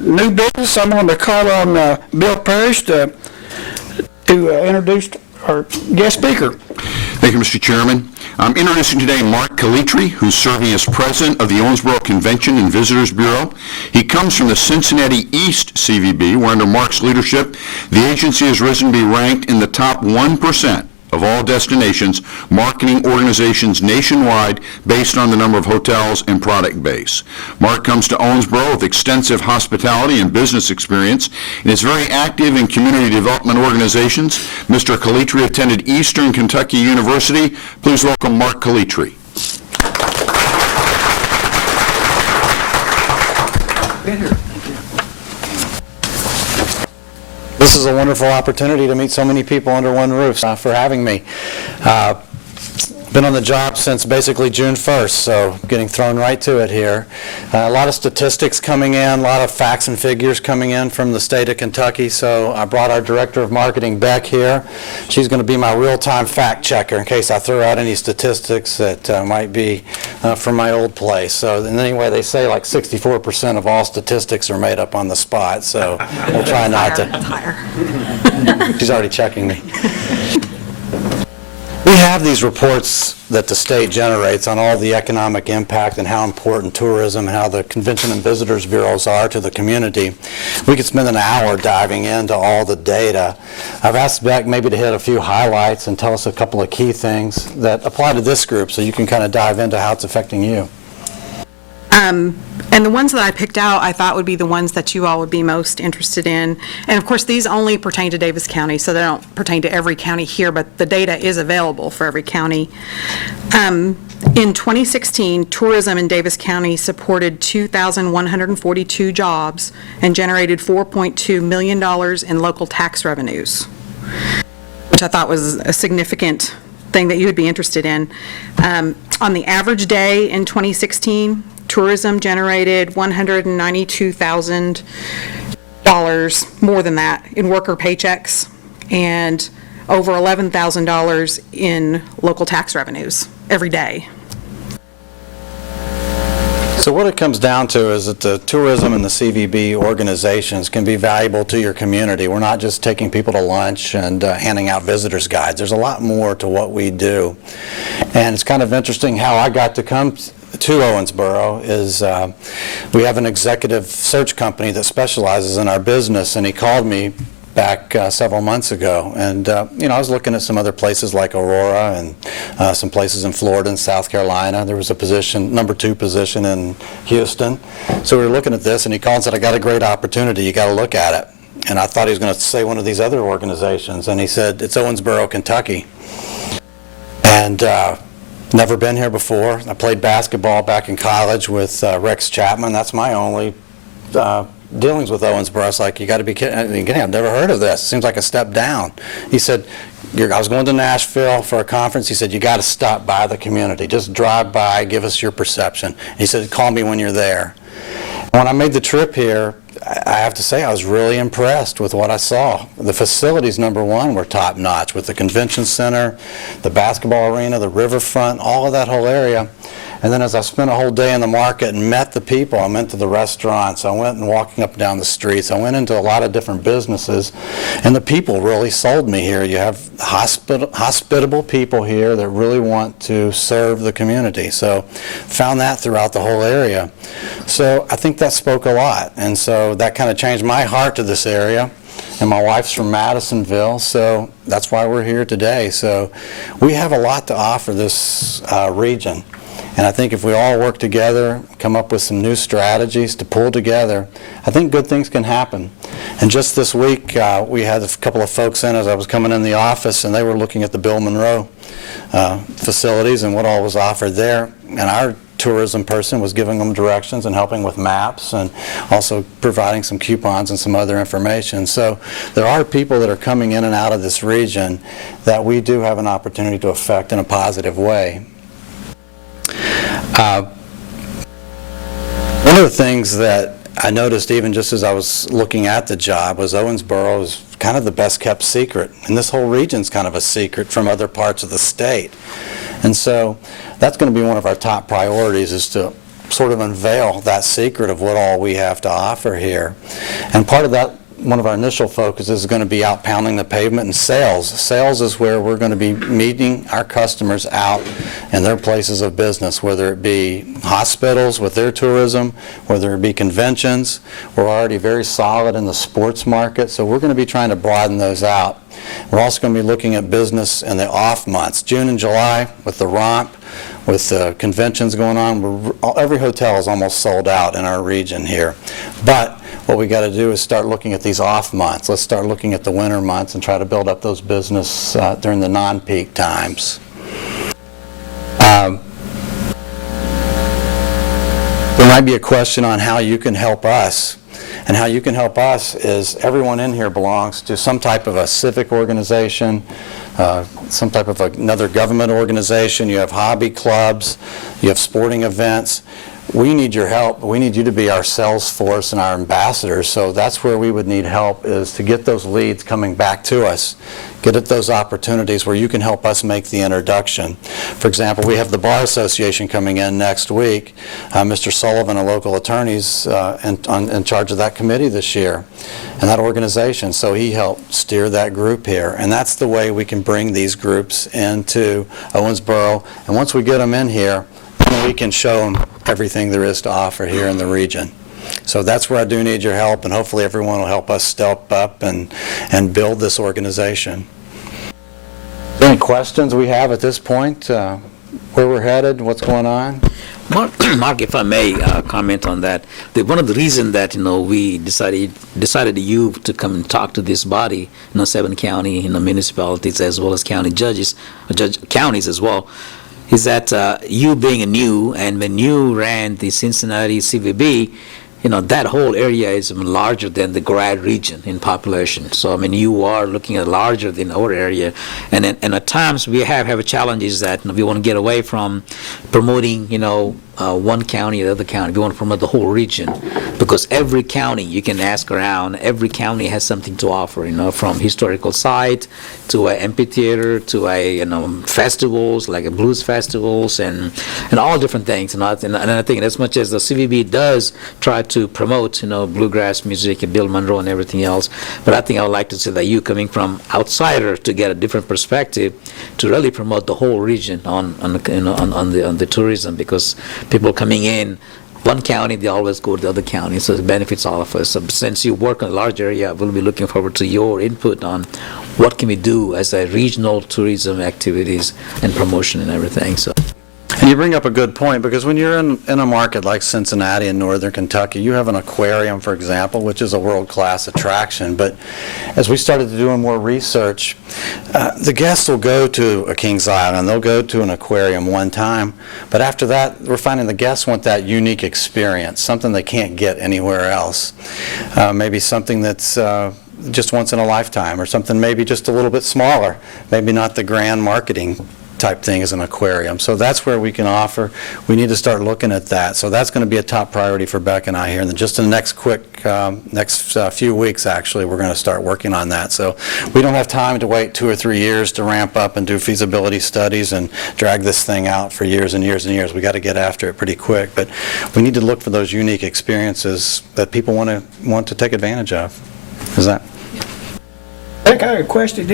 New business, I'm going to call on Bill Parrish to introduce our guest speaker. Thank you, Mr. Chairman. I'm introducing today Mark Calitri, who's serving as president of the Owensboro Convention and Visitors Bureau. He comes from the Cincinnati East CVB, where under Mark's leadership, the agency has risen to be ranked in the top 1% of all destinations marketing organizations nationwide based on the number of hotels and product base. Mark comes to Owensboro with extensive hospitality and business experience and is very active in community development organizations. Mr. Calitri attended Eastern Kentucky University. Please welcome Mark Calitri. This is a wonderful opportunity to meet so many people under one roof. For having me. Been on the job since basically June 1st, so getting thrown right to it here. A lot of statistics coming in, a lot of facts and figures coming in from the state of Kentucky, so I brought our Director of Marketing, Beck, here. She's going to be my real-time fact checker in case I throw out any statistics that might be from my old place. So anyway, they say like 64% of all statistics are made up on the spot, so we'll try not to. That's higher. She's already checking me. We have these reports that the state generates on all the economic impact and how important tourism and how the Convention and Visitors Bureaus are to the community. We could spend an hour diving into all the data. I've asked Beck maybe to hit a few highlights and tell us a couple of key things that apply to this group so you can kind of dive into how it's affecting you. And the ones that I picked out, I thought would be the ones that you all would be most interested in. And of course, these only pertain to Daviess County, so they don't pertain to every county here, but the data is available for every county. In 2016, tourism in Daviess County supported 2,142 jobs and generated $4.2 million in local tax revenues, which I thought was a significant thing that you would be interested in. On the average day in 2016, tourism generated $192,000, more than that, in worker paychecks and over $11,000 in local tax revenues every day. So what it comes down to is that the tourism and the CVB organizations can be valuable to your community. We're not just taking people to lunch and handing out visitors guides. There's a lot more to what we do. And it's kind of interesting how I got to come to Owensboro is we have an executive search company that specializes in our business, and he called me back several months ago, and you know, I was looking at some other places like Aurora and some places in Florida and South Carolina. There was a position, number 2 position in Houston. So we were looking at this, and he called and said, I got a great opportunity, you got to look at it. And I thought he was going to say one of these other organizations, and he said, it's Owensboro, Kentucky. And never been here before. I played basketball back in college with Rex Chapman. That's my only dealings with Owensboro. I was like, you got to be kidding. Again, I've never heard of this. Seems like a step down. He said, I was going to Nashville for a conference. He said, you got to stop by the community. Just drive by, give us your perception. He said, call me when you're there. When I made the trip here, I have to say I was really impressed with what I saw. The facilities, number one, were top-notch with the convention center, the basketball arena, the riverfront, all of that whole area. And then as I spent a whole day in the market and met the people, I went to the restaurants, I went and walking up and down the streets, I went into a lot of different businesses, and the people really sold me here. You have hospitable people here that really want to serve the community. So found that throughout the whole area. So I think that spoke a lot, and so that kind of changed my heart to this area. And my wife's from Madisonville, so that's why we're here today. So we have a lot to offer this region. And I think if we all work together, come up with some new strategies to pull together, I think good things can happen. And just this week, we had a couple of folks in as I was coming in the office, and they were looking at the Bill Monroe facilities and what all was offered there. And our tourism person was giving them directions and helping with maps and also providing some coupons and some other information. So there are people that are coming in and out of this region that we do have an opportunity to affect in a positive way. One of the things that I noticed even just as I was looking at the job was Owensboro is kind of the best kept secret, and this whole region's kind of a secret from other parts of the state. And so that's going to be one of our top priorities, is to sort of unveil that secret of what all we have to offer here. And part of that, one of our initial focuses is going to be out pounding the pavement and sales. Sales is where we're going to be meeting our customers out in their places of business, whether it be hospitals with their tourism, whether it be conventions. We're already very solid in the sports market, so we're going to be trying to broaden those out. We're also going to be looking at business in the off months, June and July, with the romp, with the conventions going on. Every hotel is almost sold out in our region here. But what we got to do is start looking at these off months. Let's start looking at the winter months and try to build up those business during the non-peak times. There might be a question on how you can help us. And how you can help us is everyone in here belongs to some type of a civic organization, some type of another government organization. You have hobby clubs, you have sporting events. We need your help. We need you to be our sales force and our ambassadors. So that's where we would need help, is to get those leads coming back to us. Get at those opportunities where you can help us make the introduction. For example, we have the Bar Association coming in next week. Mr. Sullivan, a local attorney, is in charge of that committee this year and that organization. So he helped steer that group here. And that's the way we can bring these groups into Owensboro. And once we get them in here, then we can show them everything there is to offer here in the region. So that's where I do need your help, and hopefully everyone will help us step up and build this organization. Any questions we have at this point? Where we're headed, what's going on? Mark, if I may comment on that, one of the reasons that we decided you to come and talk to this body, 7 county municipalities as well as county counties as well, is that you being a new, and when you ran the Cincinnati CVB, that whole area is larger than the GRADD region in population. So, you are looking at larger than our area. And at times we have challenges that we want to get away from promoting, one county or the other county. We want to promote the whole region, because every county, you can ask around, every county has something to offer, from historical site to a amphitheater to a, festivals like a blues festivals and all different things. And I think as much as the CVB does try to promote, bluegrass music and Bill Monroe and everything else, but I think I would like to say that you coming from outsider to get a different perspective to really promote the whole region on the tourism, because people coming in one county, they always go to the other county, so it benefits all of us. So since you work in a large area, we'll be looking forward to your input on what can we do as a regional tourism activities and promotion and everything. So. And you bring up a good point, because when you're in a market like Cincinnati in northern Kentucky, you have an aquarium, for example, which is a world-class attraction. But as we started doing more research, the guests will go to a Kings Island, they'll go to an aquarium one time, but after that, we're finding the guests want that unique experience, something they can't get anywhere else. Maybe something that's just once in a lifetime, or something maybe just a little bit smaller, maybe not the grand marketing type thing as an aquarium. So that's where we can offer. We need to start looking at that. So that's going to be a top priority for Beck and I here. And just in the next few weeks, actually, we're going to start working on that. So we don't have time to wait 2 or 3 years to ramp up and do feasibility studies and drag this thing out for years and years and years. We got to get after it pretty quick. But we need to look for those unique experiences that people want to take advantage of. Is that? Beck, I have a question.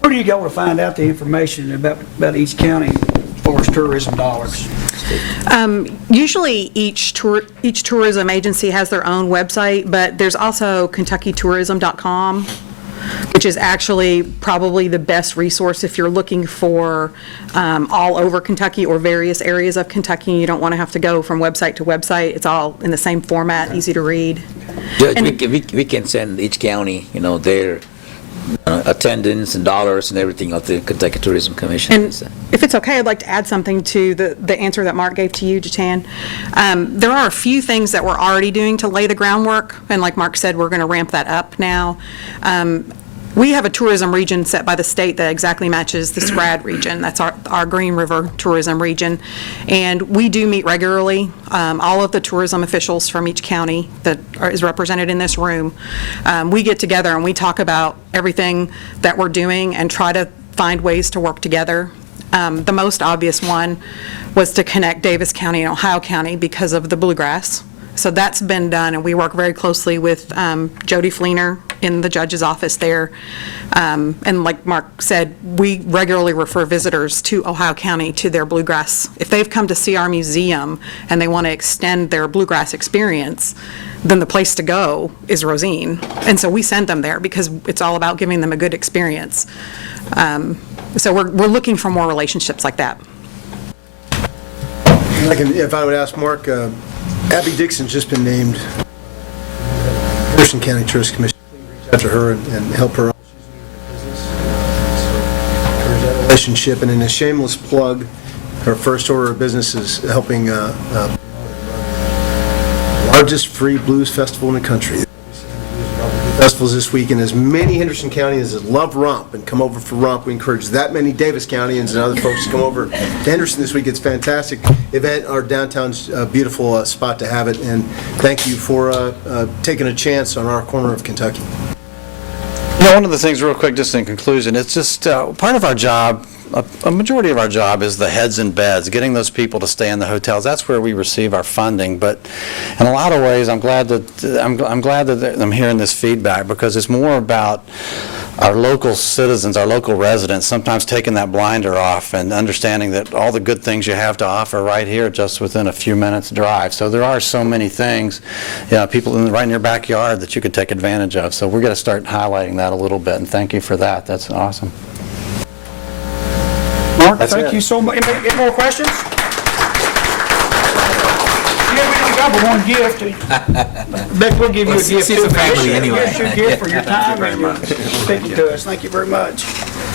Where do you go to find out the information about each county as far as tourism dollars? Usually each tourism agency has their own website, but there's also KentuckyTourism.com, which is actually probably the best resource if you're looking for all over Kentucky or various areas of Kentucky. You don't want to have to go from website to website. It's all in the same format, easy to read. Judge, we can send each county, their attendance and dollars and everything of the Kentucky Tourism Commission. And if it's okay, I'd like to add something to the answer that Mark gave to you, Jatan. There are a few things that we're already doing to lay the groundwork, and like Mark said, we're going to ramp that up now. We have a tourism region set by the state that exactly matches this GRADD region. That's our Green River tourism region. And we do meet regularly. All of the tourism officials from each county that is represented in this room, we get together and we talk about everything that we're doing and try to find ways to work together. The most obvious one was to connect Davis County and Ohio County because of the bluegrass. So that's been done, and we work very closely with Jody Fleener in the judge's office there. And like Mark said, we regularly refer visitors to Ohio County to their bluegrass. If they've come to see our museum and they want to extend their bluegrass experience, then the place to go is Rosine. And so we send them there because it's all about giving them a good experience. So we're looking for more relationships like that. If I would ask Mark, Abby Dixon's just been named Henderson County Tourist Commission. Reach out to her and help her out. Relationship, and in a shameless plug, her first order of business is helping largest free blues festival in the country. Festivals this week, and as many Henderson Countyans that love Rump and come over for Rump, we encourage that many Davis Countyans and other folks to come over to Henderson this week. It's a fantastic event. Our downtown's a beautiful spot to have it, and thank you for taking a chance on our corner of Kentucky. You know, one of the things, real quick, just in conclusion, it's just part of our job, a majority of our job is the heads in beds, getting those people to stay in the hotels. That's where we receive our funding. But in a lot of ways, I'm glad that I'm hearing this feedback, because it's more about our local citizens, our local residents, sometimes taking that blinder off and understanding that all the good things you have to offer right here just within a few minutes drive. So there are so many things, people right in your backyard that you could take advantage of. So we're going to start highlighting that a little bit, and thank you for that. That's awesome. Mark, That's thank it. you so much. Any more questions? Yeah, we only got but one gift. Beck, we'll give you a gift. She's a family too. anyway. Here's your gift for your time and your speaking to us. Thank you very much.